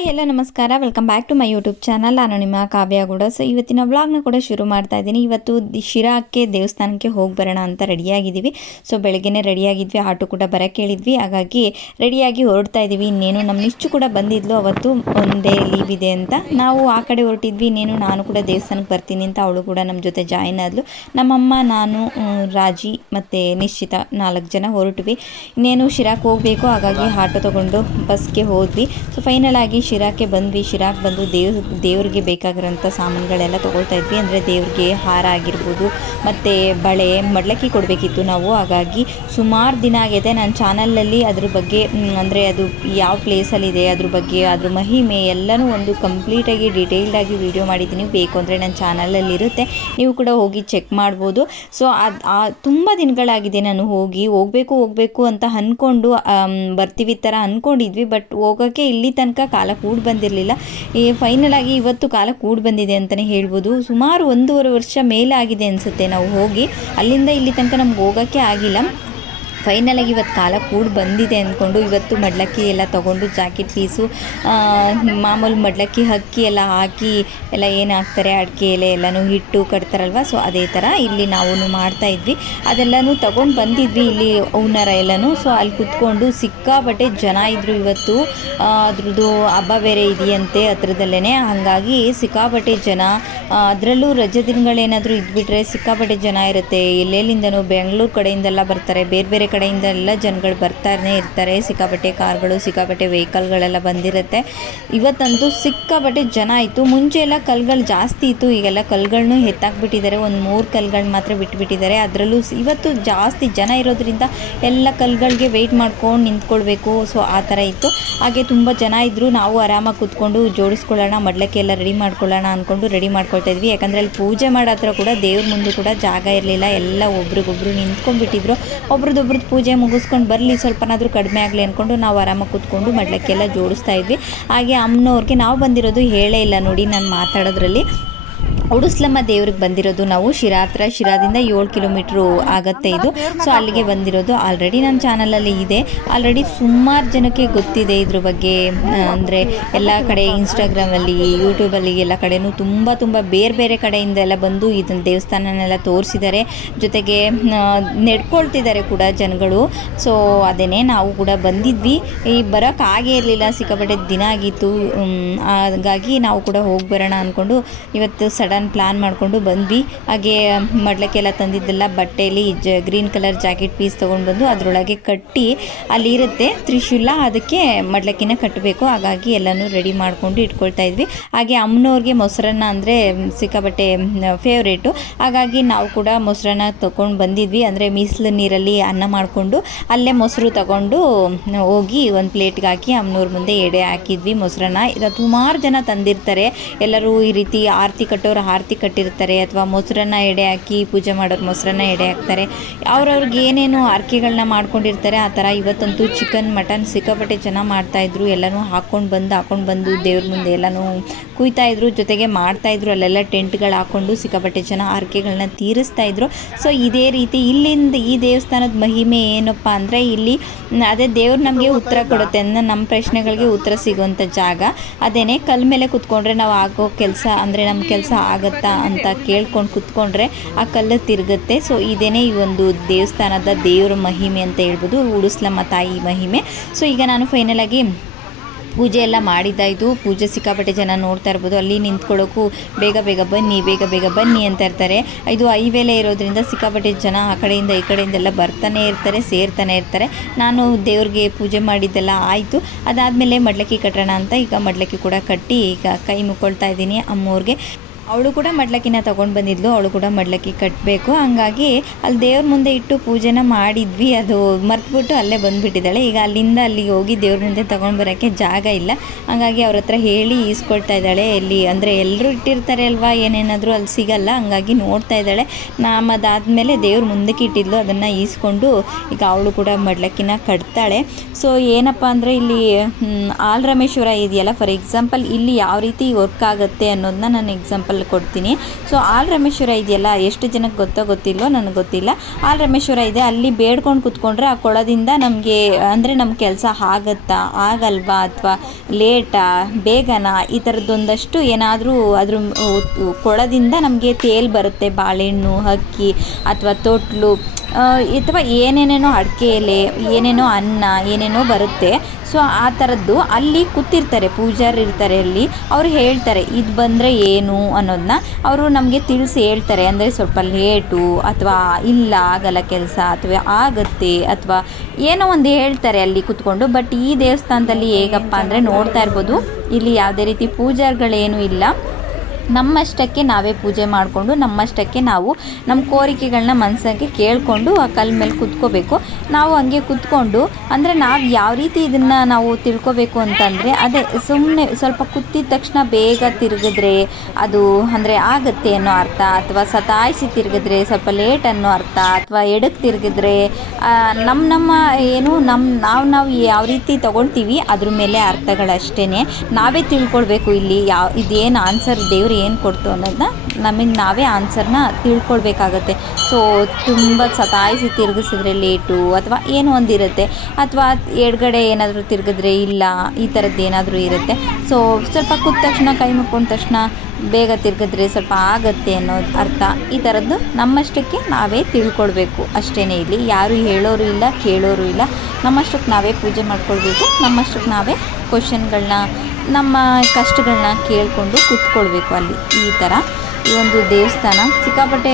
Hi, ಎಲ್ಲ ನಮಸ್ಕಾರ. Welcome back to my YouTube channel ನಾನು ನಿಮ್ಮ ಕಾವ್ಯ ಕೂಡ ಸೊ ಇವತ್ತಿನ ವ್ಲಾಗ್ನ ಕೂಡ ಶುರು ಮಾಡ್ತಾ ಇದ್ದೀನಿ. ಇವತ್ತು ಶಿರಾಕ್ಕೆ ದೇವಸ್ಥಾನಕ್ಕೆ ಹೋಗಿ ಬರೋಣ ಅಂತ ರೆಡಿಯಾಗಿದ್ದೀವಿ ಸೊ ಬೆಳಗ್ಗೆನೇ ರೆಡಿಯಾಗಿದ್ವಿ ಆಟೋ ಕೂಡ ಬರೋಕ್ಕೆ ಹೇಳಿದ್ವಿ. ಹಾಗಾಗಿ ರೆಡಿಯಾಗಿ ಹೊರಡ್ತಾ ಇದ್ದೀವಿ. ಇನ್ನೇನು ನಮ್ಮ ನಿಶ್ಚು ಕೂಡ ಬಂದಿದ್ಲು. ಅವತ್ತು ಒಂದೇ ಲೀವ್ ಇದೆ ಅಂತ. ನಾವು ಆ ಕಡೆ ಹೊರಟಿದ್ವಿ. ಇನ್ನೇನು ನಾನು ಕೂಡ ದೇವಸ್ಥಾನಕ್ಕೆ ಬರ್ತೀನಿ ಅಂತ ಅವಳು ಕೂಡ ನಮ್ಮ ಜೊತೆ ಜಾಯಿನ್ ಆದಲು. ನಮ್ಮಮ್ಮ, ನಾನು ರಾಜಿ ಮತ್ತು ನಿಶ್ಚಿತ ನಾಲ್ಕು ಜನ ಹೊರಟ್ವಿ. ಇನ್ನೇನು ಶಿರಾಕ್ ಹೋಗಬೇಕು. ಹಾಗಾಗಿ ಆಟೋ ತೊಗೊಂಡು ಬಸ್ಗೆ ಹೋದ್ವಿ. ಸೊ ಫೈನಲ್ ಆಗಿ ಶಿರಾಕ್ಕೆ ಬಂದ್ವಿ. ಶಿರಾಕ್ ಬಂದು ದೇವ್ ದೇವ್ರಿಗೆ ಬೇಕಾಗಿರೋಂಥ ಸಾಮಾನುಗಳೆಲ್ಲ ತೊಗೊಳ್ತಾ ಇದ್ವಿ. ಅಂದರೆ ದೇವ್ರಿಗೆ ಹಾರ ಆಗಿರ್ಬೋದು, ಮತ್ತು ಬಳೆ, ಮಡ್ಲಕ್ಕಿ ಕೊಡಬೇಕಿತ್ತು ನಾವು. ಹಾಗಾಗಿ ಸುಮಾರು ದಿನ ಆಗಿದೆ ನಾನು ಚಾನಲಲ್ಲಿ ಅದ್ರ ಬಗ್ಗೆ ಅಂದರೆ ಅದು ಯಾವ ಪ್ಲೇಸಲ್ಲಿದೆ, ಅದ್ರ ಬಗ್ಗೆ, ಅದ್ರ ಮಹಿಮೆ ಎಲ್ಲನೂ ಒಂದು ಕಂಪ್ಲೀಟಾಗಿ ಡೀಟೇಲ್ಡಾಗಿ ವಿಡಿಯೋ ಮಾಡಿದ್ದೀನಿ. ಬೇಕು ಅಂದರೆ ನನ್ನ ಚಾನಲಲ್ಲಿರುತ್ತೆ ನೀವು ಕೂಡ ಹೋಗಿ ಚೆಕ್ ಮಾಡ್ಬೋದು. ಸೊ, ಅದು ತುಂಬ ದಿನಗಳಾಗಿದೆ ನಾನು ಹೋಗಿ. ಹೋಗಬೇಕು ಹೋಗಬೇಕು ಅಂತ ಅಂದ್ಕೊಂಡು ಬರ್ತೀವಿ ಥರ ಅಂದ್ಕೊಂಡಿದ್ವಿ ಬಟ್ ಹೋಗೋಕ್ಕೆ ಇಲ್ಲಿ ತನಕ ಕಾಲ ಕೂಡಿ ಬಂದಿರಲಿಲ್ಲ. ಈ ಫೈನಲ್ ಆಗಿ ಇವತ್ತು ಕಾಲ ಕೂಡ ಬಂದಿದೆ ಅಂತಲೇ ಹೇಳ್ಬೋದು. ಸುಮಾರು ಒಂದೂವರೆ ವರ್ಷ ಮೇಲೆ ಆಗಿದೆ ಅನಿಸುತ್ತೆ ನಾವು ಹೋಗಿ. ಅಲ್ಲಿಂದ ಇಲ್ಲಿ ತನಕ ನಮ್ಗೆ ಹೋಗೋಕ್ಕೆ ಆಗಿಲ್ಲ. ಫೈನಲಾಗಿ ಇವತ್ತು ಕಾಲ ಕೂಡ ಬಂದಿದೆ ಅಂದ್ಕೊಂಡು ಇವತ್ತು ಮಡ್ಲಕ್ಕಿ ಎಲ್ಲ ತೊಗೊಂಡು ಜಾಕೆಟ್ ಪೀಸು ಮಾಮೂಲು ಮಡ್ಲಕ್ಕಿ ಹಕ್ಕಿ ಎಲ್ಲ ಹಾಕಿ ಎಲ್ಲ ಏನು ಹಾಕ್ತಾರೆ ಅಡಿಕೆ ಎಲೆ ಎಲ್ಲನೂ ಹಿಟ್ಟು ಕಟ್ತಾರಲ್ವ? ಸೊ ಅದೇ ಥರ ಇಲ್ಲಿ ನಾವು ಮಾಡ್ತಾ ಇದ್ವಿ. ಅದೆಲ್ಲನೂ ತೊಗೊಂಡು ಬಂದಿದ್ವಿ ಇಲ್ಲಿ ಓನರ ಎಲ್ಲನೂ. ಸೊ ಅಲ್ಲಿ ಕುತ್ಕೊಂಡು ಸಿಕ್ಕಾಪಟ್ಟೆ ಜನ ಇದ್ದರು ಇವತ್ತು. ಅದ್ರದ್ದು ಹಬ್ಬ ಬೇರೆ ಇದೆಯಂತೆ ಹತ್ರದಲ್ಲೇ ಹಾಗಾಗಿ ಸಿಕ್ಕಾಪಟ್ಟೆ ಜನ ಅದರಲ್ಲೂ ರಜೆ ದಿನಗಳೇನಾದರೂ ಇದ್ಬಿಟ್ರೆ ಸಿಕ್ಕಾಪಟ್ಟೆ ಜನ ಇರುತ್ತೆ. ಎಲ್ಲೆಲ್ಲಿಂದನೂ ಬೆಂಗಳೂರು ಕಡೆಯಿಂದೆಲ್ಲ ಬರ್ತಾರೆ. ಬೇರೆ ಬೇರೆ ಕಡೆಯಿಂದ ಎಲ್ಲ ಜನಗಳು ಬರ್ತಾನೆ ಇರ್ತಾರೆ. ಸಿಕ್ಕಾಪಟ್ಟೆ ಕಾರ್ಗಳು, ಸಿಕ್ಕಾಪಟ್ಟೆ ವೆಹಿಕಲ್ಗಳೆಲ್ಲ ಬಂದಿರುತ್ತೆ. ಇವತ್ತಂತೂ ಸಿಕ್ಕಾಪಟ್ಟೆ ಜನ ಇತ್ತು. ಮುಂಚೆ ಎಲ್ಲ ಕಲ್ಗಳು ಜಾಸ್ತಿ ಇತ್ತು. ಈಗೆಲ್ಲ ಕಲ್ಗಳನ್ನೂ ಎತ್ತಾಕ್ಬಿಟ್ಟಿದ್ದಾರೆ. ಒಂದು ಮೂರು ಕಲ್ಗಳು ಮಾತ್ರ ಬಿಟ್ಬಿಟ್ಟಿದ್ದಾರೆ. ಅದರಲ್ಲೂ ಇವತ್ತು ಜಾಸ್ತಿ ಜನ ಇರೋದ್ರಿಂದ ಎಲ್ಲ ಕಲ್ಗಳಿಗೆ ವೆಯ್ಟ್ ಮಾಡ್ಕೊಂಡು ನಿಂತ್ಕೊಳ್ಬೇಕು. ಸೊ, ಆ ಥರ ಇತ್ತು. ಹಾಗೆ ತುಂಬ ಜನ ಇದ್ದರು ನಾವು ಆರಾಮಾಗಿ ಕೂತ್ಕೊಂಡು ಜೋಡಿಸ್ಕೊಳ್ಳೋಣ ಮಡ್ಲಕ್ಕೆ ಎಲ್ಲ ರೆಡಿ ಮಾಡ್ಕೊಳ್ಳೋಣ ಅಂದ್ಕೊಂಡು ರೆಡಿ ಮಾಡ್ಕೊಳ್ತಾ ಇದ್ವಿ. ಯಾಕಂದರೆ ಅಲ್ಲಿ ಪೂಜೆ ಮಾಡೋ ಹತ್ರ ಕೂಡ ದೇವ್ರ ಮುಂದೆ ಕೂಡ ಜಾಗ ಇರಲಿಲ್ಲ. ಎಲ್ಲ ಒಬ್ರಿಗೊಬ್ರು ನಿಂತ್ಕೊಂಡ್ಬಿಟ್ಟಿದ್ರು. ಒಬ್ರದ್ದೊಬ್ರದ್ದು ಪೂಜೆ ಮುಗಿಸ್ಕೊಂಡು ಬರಲಿ, ಸ್ವಲ್ಪನಾದರೂ ಕಡಿಮೆ ಆಗಲಿ ಅಂದ್ಕೊಂಡು ನಾವು ಆರಾಮಾಗಿ ಕೂತ್ಕೊಂಡು ಮಡ್ಲಕ್ಕೆಲ್ಲ ಜೋಡಿಸ್ತಾ ಇದ್ವಿ. ಹಾಗೆ ಅಮ್ಮನವ್ರಿಗೆ ನಾವು ಬಂದಿರೋದು ಹೇಳೇ ಇಲ್ಲ ನೋಡಿ, ನಾನು ಮಾತಾಡೋದ್ರಲ್ಲಿ. ಉಡುಸ್ಲಮ್ಮ ದೇವ್ರಿಗೆ ಬಂದಿರೋದು ನಾವು ಶಿರಾ ಹತ್ರ ಶಿರಾದಿಂದ ಏಳು ಕಿಲೋಮೀಟ್ರು ಆಗತ್ತೆ ಇದು. ಸೊ ಅಲ್ಲಿಗೆ ಬಂದಿರೋದು ಆಲ್ರೆಡಿ ನನ್ನ ಚಾನಲಲ್ಲಿ ಇದೆ. ಆಲ್ರೆಡಿ ಸುಮಾರು ಜನಕ್ಕೆ ಗೊತ್ತಿದೆ ಇದ್ರ ಬಗ್ಗೆ. ಅಂದರೆ ಎಲ್ಲ ಕಡೆ ಇನ್ಸ್ಟಾಗ್ರಾಮಲ್ಲಿ ಯೂಟ್ಯೂಬಲ್ಲಿ ಎಲ್ಲ ಕಡೆನೂ ತುಂಬ ತುಂಬ ಬೇರೆ ಬೇರೆ ಕಡೆಯಿಂದ ಎಲ್ಲ ಬಂದು ಇದನ್ನು ದೇವಸ್ಥಾನನೆಲ್ಲ ತೋರಿಸಿದ್ದಾರೆ ಜೊತೆಗೆ ನೆಡ್ಕೊಳ್ತಿದ್ದಾರೆ ಕೂಡ ಜನಗಳು. ಸೊ ಅದೇನೇ ನಾವು ಕೂಡ ಬಂದಿದ್ವಿ. ಈ ಬರೋಕ್ಕಾಗೇ ಇರಲಿಲ್ಲ, ಸಿಕ್ಕಾಪಟ್ಟೆ ದಿನ ಆಗಿತ್ತು. ಹಾಗಾಗಿ ನಾವು ಕೂಡ ಹೋಗಿ ಬರೋಣ ಅಂದ್ಕೊಂಡು ಇವತ್ತು ಸಡನ್ ಪ್ಲ್ಯಾನ್ ಮಾಡಿಕೊಂಡು ಬಂದ್ವಿ. ಹಾಗೆ ಮಡ್ಲಕ್ಕೆಲ್ಲ ತಂದಿದ್ದೆಲ್ಲ ಬಟ್ಟೆಯಲ್ಲಿ ಜ ಗ್ರೀನ್ ಕಲರ್ ಜಾಕೆಟ್ ಪೀಸ್ ತೊಗೊಂಡು ಬಂದು ಅದರೊಳಗೆ ಕಟ್ಟಿ ಅಲ್ಲಿ ಇರುತ್ತೆ ತ್ರಿಶೂಲ. ಅದಕ್ಕೆ ಮಡ್ಲಕ್ಕಿನ ಕಟ್ಟಬೇಕು. ಹಾಗಾಗಿ ಎಲ್ಲನೂ ರೆಡಿ ಮಾಡ್ಕೊಂಡು ಇಟ್ಕೊಳ್ತಾ ಇದ್ವಿ. ಹಾಗೆ ಅಮ್ಮನವ್ರಿಗೆ ಮೊಸರನ್ನ ಅಂದರೆ ಸಿಕ್ಕಾಪಟ್ಟೆ ಫೇವ್ರೇಟು ಹಾಗಾಗಿ ನಾವು ಕೂಡ ಮೊಸರನ್ನ ತೊಗೊಂಡು ಬಂದಿದ್ವಿ. ಅಂದರೆ ಮೀಸಲು ನೀರಲ್ಲಿ ಅನ್ನ ಮಾಡಿಕೊಂಡು ಅಲ್ಲೇ ಮೊಸರು ತಗೊಂಡು ಹೋಗಿ ಒಂದು ಪ್ಲೇಟ್ಗೆ ಹಾಕಿ ಅಮ್ಮನವ್ರ ಮುಂದೆ ಎಡೆ ಹಾಕಿದ್ವಿ ಮೊಸರನ್ನ. ಇದು ಸುಮಾರು ಜನ ತಂದಿರ್ತಾರೆ. ಎಲ್ಲರೂ ಈ ರೀತಿ ಆರತಿ ಕಟ್ಟೋರು ಆರತಿ ಕಟ್ಟಿರ್ತಾರೆ ಅಥವಾ ಮೊಸರನ್ನ ಎಡೆ ಹಾಕಿ ಪೂಜೆ ಮಾಡೋರು ಮೊಸರನ್ನ ಎಡೆ ಹಾಕ್ತಾರೆ. ಅವ್ರವ್ರಿಗೆ ಏನೇನು ಆರಕೆಗಳನ್ನ ಮಾಡ್ಕೊಂಡಿರ್ತಾರೆ. ಆ ಥರ ಇವತ್ತಂತೂ ಚಿಕನ್, ಮಟನ್ ಸಿಕ್ಕಾಪಟ್ಟೆ ಜನ ಮಾಡ್ತಾಯಿದ್ರು ಎಲ್ಲನೂ ಹಾಕ್ಕೊಂಡು ಬಂದು ಹಾಕ್ಕೊಂಡು ಬಂದು ದೇವ್ರ ಮುಂದೆ ಎಲ್ಲನೂ ಕುಯ್ತಾಯಿದ್ರು ಜೊತೆಗೆ ಮಾಡ್ತಾಯಿದ್ರು ಅಲ್ಲೆಲ್ಲ ಟೆಂಟ್ಗಳು ಹಾಕ್ಕೊಂಡು ಸಿಕ್ಕಾಪಟ್ಟೆ ಜನ ಆರಕೆಗಳನ್ನ ತೀರಿಸ್ತಾ ಇದ್ರು. ಸೊ ಇದೇ ರೀತಿ ಇಲ್ಲಿಂದ ಈ ದೇವಸ್ಥಾನದ ಮಹಿಮೆ ಏನಪ್ಪ ಅಂದರೆ ಇಲ್ಲಿ ಅದೇ ದೇವ್ರು ನಮಗೆ ಉತ್ತರ ಕೊಡುತ್ತೆ. ಅಂದರೆ ನಮ್ಮ ಪ್ರಶ್ನೆಗಳಿಗೆ ಉತ್ತರ ಸಿಗುವಂಥ ಜಾಗ. ಅದೇನೇ ಕಲ್ ಮೇಲೆ ಕುತ್ಕೊಂಡ್ರೆ ನಾವು ಆಗೋ ಕೆಲಸ ಅಂದರೆ ನಮ್ಮ ಕೆಲಸ ಆಗತ್ತಾ ಅಂತ ಕೇಳ್ಕೊಂಡು ಕುತ್ಕೊಂಡ್ರೆ ಆ ಕಲ್ಲು ತಿರುಗುತ್ತೆ. ಸೊ ಇದೇನೆ ಈ ಒಂದು ದೇವಸ್ಥಾನದ ದೇವರ ಮಹಿಮೆ ಅಂತ ಹೇಳ್ಬೋದು. ಉಡುಸ್ಲಮ್ಮ ತಾಯಿ ಮಹಿಮೆ. ಸೊ ಈಗ ನಾನು ಫೈನಲ್ ಆಗಿ ಪೂಜೆ ಎಲ್ಲ ಮಾಡಿದ್ದಾಯಿತು ಪೂಜೆ ಸಿಕ್ಕಾಪಟ್ಟೆ ಜನ ನೋಡ್ತಾ ಇರ್ಬೋದು. ಅಲ್ಲಿ ನಿಂತ್ಕೊಳ್ಳೋಕ್ಕೂ ಬೇಗ ಬೇಗ ಬನ್ನಿ, ಬೇಗ ಬೇಗ ಬನ್ನಿ ಅಂತ ಇರ್ತಾರೆ. ಇದು ಐವೇಲೆ ಇರೋದ್ರಿಂದ ಸಿಕ್ಕಾಪಟ್ಟೆ ಜನ ಆ ಕಡೆಯಿಂದ ಈ ಕಡೆಯಿಂದೆಲ್ಲ ಬರ್ತಾನೆ ಇರ್ತಾರೆ, ಸೇರ್ತಾನೆ ಇರ್ತಾರೆ. ನಾನು ದೇವ್ರಿಗೆ ಪೂಜೆ ಮಾಡಿದ್ದೆಲ್ಲ ಆಯಿತು. ಅದಾದಮೇಲೆ ಮಡ್ಲಕ್ಕಿ ಕಟ್ಟೋಣ ಅಂತ ಈಗ ಮಡ್ಲಕ್ಕಿ ಕೂಡ ಕಟ್ಟಿ ಈಗ ಕೈ ಮುಕ್ಕೊಳ್ತಾ ಇದ್ದೀನಿ ಅಮ್ಮವ್ರಿಗೆ ಅವಳು ಕೂಡ ಮಡ್ಲಕ್ಕಿನ ತೊಗೊಂಡು ಬಂದಿದ್ಲು, ಅವಳು ಕೂಡ ಮಡ್ಲಕ್ಕಿ ಕಟ್ಟಬೇಕು ಹಂಗಾಗಿ ಅಲ್ಲಿ ದೇವ್ರ ಮುಂದೆ ಇಟ್ಟು ಪೂಜೆನ ಮಾಡಿದ್ವಿ. ಅದು ಮರ್ತ್ಬಿಟ್ಟು ಅಲ್ಲೇ ಬಂದುಬಿಟ್ಟಿದ್ದಾಳೆ. ಈಗ ಅಲ್ಲಿಂದ ಅಲ್ಲಿಗೆ ಹೋಗಿ ದೇವ್ರ ಮುಂದೆ ತೊಗೊಂಡು ಬರೋಕ್ಕೆ ಜಾಗ ಇಲ್ಲ. ಹಂಗಾಗಿ ಅವ್ರ ಹತ್ರ ಹೇಳಿ ಈಸ್ಕೊಳ್ತಾ ಇದ್ದಾಳೆ. ಎಲ್ಲಿ ಅಂದರೆ ಎಲ್ಲರೂ ಇಟ್ಟಿರ್ತಾರೆ ಅಲ್ವಾ? ಏನೇನಾದರೂ ಅಲ್ಲಿ ಸಿಗಲ್ಲ. ಹಂಗಾಗಿ ನೋಡ್ತಾ ಇದ್ದಾಳೆ. ನಾಮದಾದ ಅದಾದಮೇಲೆ ದೇವ್ರ ಮುಂದಕ್ಕೆ ಇಟ್ಟಿದ್ಲು. ಅದನ್ನು ಈಸ್ಕೊಂಡು ಈಗ ಅವಳು ಕೂಡ ಮಡ್ಲಕ್ಕಿನ ಕಟ್ತಾಳೆ. ಸೊ ಏನಪ್ಪ ಅಂದರೆ ಇಲ್ಲಿ ಆಲ್ ರಮೇಶ್ವರ ಇದೆಯಲ್ಲ? ಫಾರ್ ಎಕ್ಸಾಂಪಲ್ ಇಲ್ಲಿ ಯಾವ ರೀತಿ ವರ್ಕ್ ಆಗುತ್ತೆ ಅನ್ನೋದನ್ನ ನಾನು ಎಕ್ಸಾಂಪಲ್ ಕೊಡ್ತೀನಿ ಸೊ ಆಲ್ ರಮೇಶ್ವರ ಇದೆಯಲ್ಲ, ಎಷ್ಟು ಜನಕ್ಕೆ ಗೊತ್ತೋ ಗೊತ್ತಿಲ್ಲೋ ನನಗೆ ಗೊತ್ತಿಲ್ಲ. ಆಲ್ ರಮೇಶ್ವರ ಇದೆ, ಅಲ್ಲಿ ಬೇಡ್ಕೊಂಡು ಕುತ್ಕೊಂಡ್ರೆ ಆ ಕೊಳದಿಂದ ನಮಗೆ, ಅಂದರೆ ನಮ್ಮ ಕೆಲಸ ಆಗತ್ತಾ, ಆಗಲ್ವಾ ಅಥವಾ ಲೇಟಾ, ಬೇಗನಾ? ಈ ಥರದ್ದೊಂದಷ್ಟು ಏನಾದರೂ ಅದ್ರ ಕೊಳದಿಂದ ನಮಗೆ ತೇಲ್ ಬರುತ್ತೆ, ಬಾಳೆಹಣ್ಣು ಹಕ್ಕಿ ಅಥವಾ ತೊಟ್ಲು ಅಥವಾ ಏನೇನೇನೋ ಅಡಿಕೆ ಎಲೆ, ಏನೇನೋ ಅನ್ನ, ಏನೇನೋ ಬರುತ್ತೆ. ಸೊ ಆ ಥರದ್ದು ಅಲ್ಲಿ ಕೂತಿರ್ತಾರೆ, ಪೂಜಾರಿ ಇರ್ತಾರೆ ಅಲ್ಲಿ. ಅವರು ಹೇಳ್ತಾರೆ, ಇದು ಬಂದರೆ ಏನು? ಅನ್ನೋದನ್ನ ಅವರು ನಮಗೆ ತಿಳಿಸಿ ಹೇಳ್ತಾರೆ. ಅಂದರೆ ಸ್ವಲ್ಪ ಲೇಟು ಅಥವಾ ಇಲ್ಲ, ಆಗಲ್ಲ ಕೆಲಸ ಅಥವಾ ಆಗುತ್ತೆ ಅಥವಾ ಏನೋ ಒಂದು ಹೇಳ್ತಾರೆ ಅಲ್ಲಿ ಕೂತ್ಕೊಂಡು. ಬಟ್ ಈ ದೇವಸ್ಥಾನದಲ್ಲಿ ಹೇಗಪ್ಪ ಅಂದರೆ ನೋಡ್ತಾ ಇರ್ಬೋದು. ಇಲ್ಲಿ ಯಾವುದೇ ರೀತಿ ಪೂಜಾರಿಗಳೇನೂ ಇಲ್ಲ. ನಮ್ಮಷ್ಟಕ್ಕೆ ನಾವೇ ಪೂಜೆ ಮಾಡಿಕೊಂಡು ನಮ್ಮಷ್ಟಕ್ಕೆ ನಾವು ನಮ್ಮ ಕೋರಿಕೆಗಳನ್ನ ಮನಸ್ಸಾಗೆ ಕೇಳಿಕೊಂಡು ಆ ಕಲ್ ಮೇಲೆ ಕುತ್ಕೋಬೇಕು. ನಾವು ಹಂಗೆ ಕುತ್ಕೊಂಡು, ಅಂದರೆ ನಾವು ಯಾವ ರೀತಿ ಇದನ್ನು ನಾವು ತಿಳ್ಕೊಬೇಕು ಅಂತಂದರೆ ಅದೇ ಸುಮ್ಮನೆ ಸ್ವಲ್ಪ ಕುತ್ತಿದ ತಕ್ಷಣ ಬೇಗ ತಿರುಗಿದ್ರೆ ಅದು ಅಂದರೆ ಆಗುತ್ತೆ ಅನ್ನೋ ಅರ್ಥ, ಅಥವಾ ಸತಾಯಿಸಿ ತಿರುಗಿದ್ರೆ ಸ್ವಲ್ಪ ಲೇಟ್ ಅನ್ನೋ ಅರ್ಥ, ಅಥವಾ ಎಡಕ್ಕೆ ತಿರುಗಿದ್ರೆ ನಮ್ಮ ನಮ್ಮ ಏನು ನಮ್ಮ ನಾವು ನಾವು ಯಾವ ರೀತಿ ತೊಗೊಳ್ತೀವಿ ಅದ್ರ ಮೇಲೆ ಅರ್ಥಗಳಷ್ಟೇ ನಾವೇ ತಿಳ್ಕೊಳ್ಬೇಕು ಇಲ್ಲಿ ಯಾವ, ಇದೇನು ಆನ್ಸರ್ ದೇವ್ರು ಏನು ಕೊಡ್ತು ಅನ್ನೋದನ್ನ ನಮಗೆ ನಾವೇ ಆನ್ಸರ್ನ ತಿಳ್ಕೊಳ್ಬೇಕಾಗತ್ತೆ. ಸೊ ತುಂಬ ಸತಾಯಿಸಿ ತಿರುಗಿಸಿದ್ರೆ ಲೇಟು ಅಥವಾ ಏನೋ ಒಂದಿರುತ್ತೆ. ಅಥವಾ ಎಡಗಡೆ ಏನಾದರೂ ತಿರುಗಿದ್ರೆ ಇಲ್ಲ, ಈ ಥರದ್ದು ಏನಾದರೂ ಇರುತ್ತೆ. ಸೊ ಸ್ವಲ್ಪ ಕೂತ ತಕ್ಷಣ, ಕೈ ಮುಕ್ಕೊಂಡ ತಕ್ಷಣ ಬೇಗ ತಿರುಗಿದ್ರೆ ಸ್ವಲ್ಪ ಆಗತ್ತೆ ಅನ್ನೋ ಅರ್ಥ. ಈ ಥರದ್ದು ನಮ್ಮಷ್ಟಕ್ಕೆ ನಾವೇ ತಿಳ್ಕೊಳ್ಬೇಕು. ಅಷ್ಟೇ ಇಲ್ಲಿ. ಯಾರು ಹೇಳೋರು ಇಲ್ಲ, ಕೇಳೋರು ಇಲ್ಲ. ನಮ್ಮಷ್ಟಕ್ಕೆ ನಾವೇ ಪೂಜೆ ಮಾಡ್ಕೊಳ್ಬೇಕು. ನಮ್ಮಷ್ಟಕ್ಕೆ ನಾವೇ ಕ್ವಶನ್ಗಳನ್ನ ನಮ್ಮ ಕಷ್ಟಗಳನ್ನ ಕೇಳಿಕೊಂಡು ಕೂತ್ಕೊಳ್ಬೇಕು ಅಲ್ಲಿ, ಈ ಥರ ಈ ಒಂದು ದೇವಸ್ಥಾನ, ಸಿಕ್ಕಾಪಟ್ಟೆ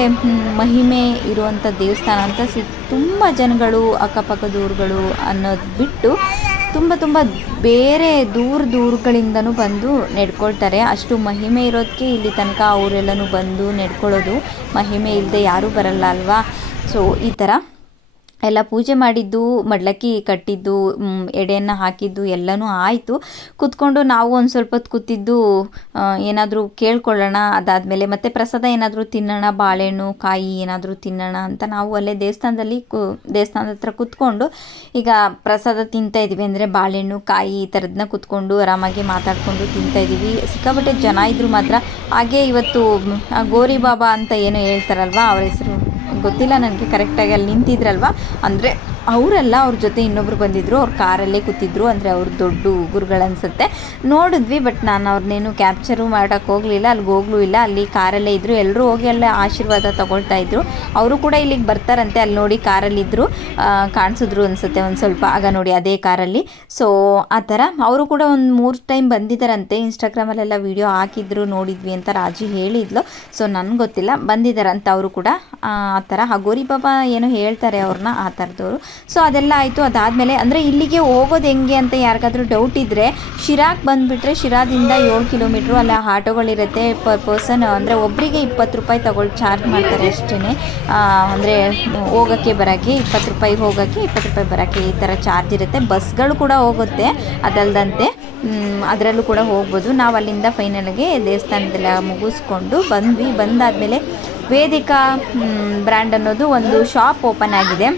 ಮಹಿಮೆ ಇರುವಂಥ ದೇವಸ್ಥಾನ ಅಂತ ಸಿ, ತುಂಬ ಜನಗಳು, ಅಕ್ಕಪಕ್ಕದ ಊರುಗಳು ಅನ್ನೋದು ಬಿಟ್ಟು ತುಂಬ ತುಂಬ ಬೇರೆ ದೂರ ದೂರುಗಳಿಂದನೂ ಬಂದು ನೆಡ್ಕೊಳ್ತಾರೆ. ಅಷ್ಟು ಮಹಿಮೆ ಇರೋದಕ್ಕೆ ಇಲ್ಲಿ ತನಕ ಅವರೆಲ್ಲನೂ ಬಂದು ನೆಡ್ಕೊಳ್ಳೋದು ಮಹಿಮೆ ಇಲ್ಲದೆ ಯಾರೂ ಬರಲ್ಲ ಅಲ್ವಾ? ಸೊ ಈ ಥರ ಎಲ್ಲ ಪೂಜೆ ಮಾಡಿದ್ದು, ಮಡ್ಲಕ್ಕಿ ಕಟ್ಟಿದ್ದು ಎಡೆಯನ್ನು ಹಾಕಿದ್ದು ಎಲ್ಲನೂ ಆಯಿತು. ಕೂತ್ಕೊಂಡು ನಾವು ಒಂದು ಸ್ವಲ್ಪ ಹೊತ್ತು ಕೂತಿದ್ದು ಏನಾದರೂ ಕೇಳ್ಕೊಳ್ಳೋಣ, ಅದಾದಮೇಲೆ ಮತ್ತೆ ಪ್ರಸಾದ ಏನಾದರೂ ತಿನ್ನೋಣ, ಬಾಳೆಹಣ್ಣು, ಕಾಯಿ ಏನಾದರೂ ತಿನ್ನೋಣ ಅಂತ ನಾವು ಅಲ್ಲೇ ದೇವಸ್ಥಾನದಲ್ಲಿ ಕು, ದೇವಸ್ಥಾನದ ಹತ್ರ ಕೂತ್ಕೊಂಡು ಈಗ ಪ್ರಸಾದ ತಿಂತಾ ಇದ್ದೀವಿ. ಅಂದರೆ ಬಾಳೆಹಣ್ಣು, ಕಾಯಿ ಈ ಥರದನ್ನ ಕೂತ್ಕೊಂಡು ಆರಾಮಾಗಿ ಮಾತಾಡಿಕೊಂಡು ತಿಂತಾ ಇದ್ದೀವಿ. ಸಿಕ್ಕಾಪಟ್ಟೆ ಜನ ಇದ್ದರು ಮಾತ್ರ. ಹಾಗೆ ಇವತ್ತು ಗೋರಿ ಬಾಬಾ ಅಂತ ಏನೋ ಹೇಳ್ತಾರಲ್ವ, ಅವ್ರ ಹೆಸರು? ಗೊತ್ತಿಲ್ಲ ನನಗೆ ಕರೆಕ್ಟಾಗಿ ಅಲ್ಲಿ ನಿಂತಿದ್ರಲ್ವ? ಅಂದರೆ ಅವರಲ್ಲ ಅವ್ರ ಜೊತೆ ಇನ್ನೊಬ್ರು ಬಂದಿದ್ದರು ಅವ್ರ ಕಾರಲ್ಲೇ ಕೂತಿದ್ರು, ಅಂದರೆ ಅವ್ರ ದೊಡ್ಡ ಗುರುಗಳನ್ಸುತ್ತೆ ನೋಡಿದ್ವಿ, ಬಟ್ ನಾನು ಅವ್ರನ್ನೇನು ಕ್ಯಾಪ್ಚರು ಮಾಡೋಕ್ಕೆ ಹೋಗಲಿಲ್ಲ ಅಲ್ಲಿಗೆ ಹೋಗ್ಲೂ ಇಲ್ಲ. ಅಲ್ಲಿ ಕಾರಲ್ಲೇ ಇದ್ದರು ಎಲ್ಲರೂ ಹೋಗಿ ಅಲ್ಲೇ ಆಶೀರ್ವಾದ ತೊಗೊಳ್ತಾ ಇದ್ರು. ಅವರು ಕೂಡ ಇಲ್ಲಿಗೆ ಬರ್ತಾರಂತೆ, ಅಲ್ಲಿ ನೋಡಿ ಕಾರಲ್ಲಿದ್ದರು ಕಾಣಿಸಿದ್ರು ಅನಿಸುತ್ತೆ ಒಂದು ಸ್ವಲ್ಪ. ಆಗ ನೋಡಿ ಅದೇ ಕಾರಲ್ಲಿ. ಸೊ ಆ ಥರ. ಅವರು ಕೂಡ ಒಂದು ಮೂರು ಟೈಮ್ ಬಂದಿದ್ದಾರಂತೆ ಇನ್ಸ್ಟಾಗ್ರಾಮಲ್ಲೆಲ್ಲ ವೀಡಿಯೋ ಹಾಕಿದ್ರು, ನೋಡಿದ್ವಿ ಅಂತ ರಾಜು ಹೇಳಿದ್ಲು. ಸೊ ನನಗೆ ಗೊತ್ತಿಲ್ಲ. ಬಂದಿದ್ದಾರಂತೆ ಅವರು ಕೂಡ. ಆ ಥರ. ಹಗೋರಿ ಬಾಬಾ ಏನು ಹೇಳ್ತಾರೆ ಅವ್ರನ್ನ ಆ ಥರದವರು. ಸೊ ಅದೆಲ್ಲ ಆಯಿತು. ಅದಾದಮೇಲೆ, ಅಂದರೆ ಇಲ್ಲಿಗೆ ಹೋಗೋದು ಹೆಂಗೆ ಅಂತ ಯಾರಿಗಾದ್ರೂ ಡೌಟ್ ಇದ್ದರೆ ಶಿರಾಕ್ ಬಂದುಬಿಟ್ರೆ ಶಿರಾದಿಂದ ಏಳು ಕಿಲೋಮೀಟ್ರು ಅಲ್ಲ ಆಟೋಗಳಿರುತ್ತೆ. ಪರ್ ಪರ್ಸನ್ ಅಂದರೆ ಒಬ್ಬರಿಗೆ ಇಪ್ಪತ್ತು ರೂಪಾಯಿ ತಗೊಳ್ಳಿ ಚಾರ್ಜ್ ಮಾಡ್ತಾರೆ ಅಷ್ಟೇ ಅಂದರೆ ಹೋಗೋಕ್ಕೆ ಬರೋಕ್ಕೆ ಇಪ್ಪತ್ತು ರೂಪಾಯಿ, ಹೋಗೋಕ್ಕೆ ಇಪ್ಪತ್ತು ರೂಪಾಯಿ ಬರೋಕ್ಕೆ ಈ ಥರ ಚಾರ್ಜ್ ಇರುತ್ತೆ. ಬಸ್ಗಳು ಕೂಡ ಹೋಗುತ್ತೆ, ಅದಲ್ದಂತೆ. ಅದರಲ್ಲೂ ಕೂಡ ಹೋಗ್ಬೋದು. ನಾವು ಅಲ್ಲಿಂದ ಫೈನಲ್ಗೆ ದೇವಸ್ಥಾನದೆಲ್ಲ ಮುಗಿಸ್ಕೊಂಡು ಬಂದ್ವಿ. ಬಂದಾದಮೇಲೆ ವೇದಿಕಾ ಬ್ರ್ಯಾಂಡ್ ಅನ್ನೋದು ಒಂದು ಶಾಪ್ ಓಪನ್ ಆಗಿದೆ.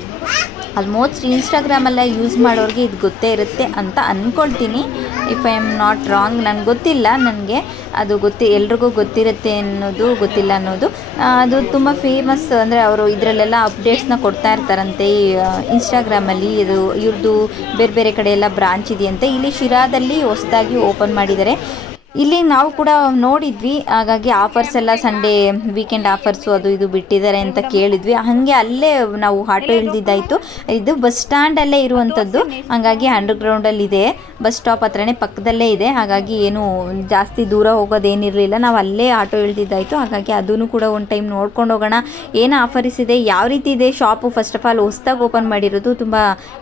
ಆಲ್ಮೋಸ್ಟ್ ಇನ್ಸ್ಟಾಗ್ರಾಮಲ್ಲ ಯೂಸ್ ಮಾಡೋರಿಗೆ ಇದು ಗೊತ್ತೇ ಇರುತ್ತೆ ಅಂತ ಅಂದ್ಕೊಳ್ತೀನಿ if I am not wrong ನನಗೆ ಗೊತ್ತಿಲ್ಲ. ನನಗೆ ಅದು ಗೊತ್ತಿ, ಎಲ್ರಿಗೂ ಗೊತ್ತಿರುತ್ತೆ ಅನ್ನೋದು ಗೊತ್ತಿಲ್ಲ ಅನ್ನೋದು. ಅದು ತುಂಬ ಫೇಮಸ್ ಅಂದರೆ ಅವರು ಇದರಲ್ಲೆಲ್ಲ ಅಪ್ಡೇಟ್ಸ್ನ ಕೊಡ್ತಾ ಇರ್ತಾರಂತೆ. ಈ ಇನ್ಸ್ಟಾಗ್ರಾಮಲ್ಲಿ ಇದು ಇವ್ರದ್ದು ಬೇರೆ ಬೇರೆ ಕಡೆ ಎಲ್ಲ ಬ್ರಾಂಚ್ ಇದೆಯಂತೆ. ಇಲ್ಲಿ ಶಿರಾದಲ್ಲಿ ಹೊಸದಾಗಿ ಓಪನ್ ಮಾಡಿದ್ದಾರೆ. ಇಲ್ಲಿ ನಾವು ಕೂಡ ನೋಡಿದ್ವಿ, ಹಾಗಾಗಿ ಆಫರ್ಸ್ ಎಲ್ಲ ಸಂಡೇ ವೀಕೆಂಡ್ ಆಫರ್ಸು ಅದು ಇದು ಬಿಟ್ಟಿದ್ದಾರೆ ಅಂತ ಕೇಳಿದ್ವಿ. ಹಾಗೆ ಅಲ್ಲೇ ನಾವು ಆಟೋ ಇಳಿದಿದ್ದಾಯಿತು. ಇದು ಬಸ್ ಸ್ಟ್ಯಾಂಡಲ್ಲೇ ಇರುವಂಥದ್ದು ಹಾಗಾಗಿ ಅಂಡರ್ಗ್ರೌಂಡಲ್ಲಿ ಇದೆ. ಬಸ್ ಸ್ಟಾಪ್ ಹತ್ರನೇ ಪಕ್ಕದಲ್ಲೇ ಇದೆ. ಹಾಗಾಗಿ ಏನು ಜಾಸ್ತಿ ದೂರ ಹೋಗೋದೇನಿರಲಿಲ್ಲ. ನಾವು ಅಲ್ಲೇ ಆಟೋ ಇಳಿದಿದ್ದಾಯಿತು. ಹಾಗಾಗಿ ಅದನ್ನು ಕೂಡ ಒಂದು ಟೈಮ್ ನೋಡ್ಕೊಂಡು ಹೋಗೋಣ. ಏನು ಆಫರ್ಸ್ ಇದೆ, ಯಾವ ರೀತಿ ಇದೆ? ಶಾಪು ಫಸ್ಟ್ ಆಫ್ ಆಲ್ ಹೊಸ್ದಾಗಿ ಓಪನ್ ಮಾಡಿರೋದು. ತುಂಬ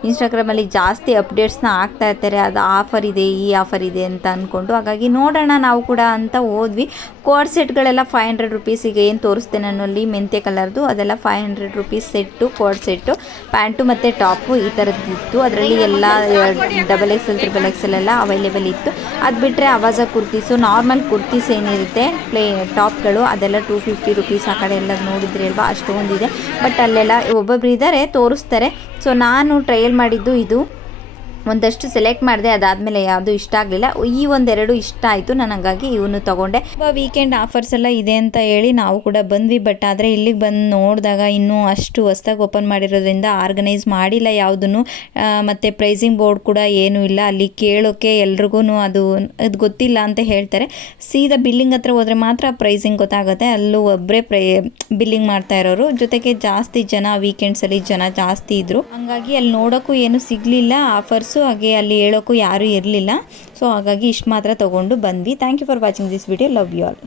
ಇನ್ಸ್ಟಾಗ್ರಾಮಲ್ಲಿ ಜಾಸ್ತಿ ಅಪ್ಡೇಟ್ಸ್ನ ಆಗ್ತಾ ಇರ್ತಾರೆ. ಅದು ಆಫರ್ ಇದೆ, ಈ ಆಫರ್ ಇದೆ ಅಂತ ಅಂದ್ಕೊಂಡು ಹಾಗಾಗಿ ನೋಡೋಣ ನಾವು ಕೂಡ ಅಂತ ಹೋದ್ವಿ. ಕೋಡ್ ಸೆಟ್ಗಳೆಲ್ಲ ಫೈವ್ ಹಂಡ್ರೆಡ್ ರುಪೀಸಿಗೆ ಏನು ತೋರಿಸ್ತೆ ನನ್ನಲ್ಲಿ ಮೆಂತೆ ಕಲರ್ದು ಅದೆಲ್ಲ five hundred rupees set co-ord set pant ಮತ್ತು ಟಾಪು ಈ ಥರದ್ದಿತ್ತು ಅದರಲ್ಲಿ ಎಲ್ಲ ಡಬಲ್ ಎಕ್ಸೆಲ್ ತ್ರಿಬಲ್ ಎಕ್ಸೆಲ್ ಎಲ್ಲ ಅವೈಲೇಬಲ್ ಇತ್ತು. ಅದು ಬಿಟ್ಟರೆ ಅವಾಜ ಕುರ್ತೀಸು ನಾರ್ಮಲ್ ಕುರ್ತೀಸ್ ಏನಿರುತ್ತೆ ಪ್ಲೇ ಟಾಪ್ಗಳು ಅದೆಲ್ಲ ಟೂ ಫಿಫ್ಟಿ ರುಪೀಸ್ ಆ ಕಡೆ ಎಲ್ಲ ನೋಡಿದ್ರಿ ಅಲ್ವಾ, ಅಷ್ಟೊಂದಿದೆ. ಬಟ್ ಅಲ್ಲೆಲ್ಲ ಒಬ್ಬೊಬ್ರು ಇದ್ದಾರೆ ತೋರಿಸ್ತಾರೆ. ಸೊ ನಾನು ಟ್ರಯಲ್ ಮಾಡಿದ್ದು ಇದು. ಒಂದಷ್ಟು ಸೆಲೆಕ್ಟ್ ಮಾಡಿದೆ, ಅದಾದಮೇಲೆ ಯಾವುದು ಇಷ್ಟ ಆಗಲಿಲ್ಲ. ಈ ಒಂದೆರಡು ಇಷ್ಟ ಆಯಿತು. ನಾನು ಹಾಗಾಗಿ ಇವನು ತೊಗೊಂಡೆ. ವೀಕೆಂಡ್ ಆಫರ್ಸ್ ಎಲ್ಲ ಇದೆ ಅಂತ ಹೇಳಿ ನಾವು ಕೂಡ ಬಂದ್ವಿ. ಬಟ್ ಆದರೆ ಇಲ್ಲಿಗೆ ಬಂದು ನೋಡಿದಾಗ ಇನ್ನೂ ಅಷ್ಟು ಹೊಸ್ದಾಗಿ ಓಪನ್ ಮಾಡಿರೋದ್ರಿಂದ ಆರ್ಗನೈಸ್ ಮಾಡಿಲ್ಲ ಯಾವುದನ್ನು ಮತ್ತು ಪ್ರೈಸಿಂಗ್ ಬೋರ್ಡ್ ಕೂಡ ಏನೂ ಇಲ್ಲ. ಅಲ್ಲಿ ಕೇಳೋಕ್ಕೆ ಎಲ್ರಿಗೂ ಅದು ಅದು ಗೊತ್ತಿಲ್ಲ ಅಂತ ಹೇಳ್ತಾರೆ. ಸೀದಾ ಬಿಲ್ಲಿಂಗ್ ಹತ್ರ ಹೋದರೆ ಮಾತ್ರ ಪ್ರೈಸಿಂಗ್ ಗೊತ್ತಾಗುತ್ತೆ. ಅಲ್ಲೂ ಒಬ್ಬರೇ ಪ್ರೈ ಬಿಲ್ಲಿಂಗ್ ಮಾಡ್ತಾ ಇರೋರು. ಜೊತೆಗೆ ಜಾಸ್ತಿ ಜನ ವೀಕೆಂಡ್ಸಲ್ಲಿ ಜನ ಜಾಸ್ತಿ ಇದ್ದರು ಹಂಗಾಗಿ ಅಲ್ಲಿ ನೋಡೋಕ್ಕೂ ಏನು ಸಿಗಲಿಲ್ಲ. ಆಫರ್ಸು ಹಾಗೆ ಅಲ್ಲಿ ಹೇಳೋಕ್ಕೂ ಯಾರೂ ಇರಲಿಲ್ಲ. ಸೊ ಹಾಗಾಗಿ ಇಷ್ಟು ಮಾತ್ರ ತೊಗೊಂಡು ಬಂದ್ವಿ. Thank you for watching this video love you all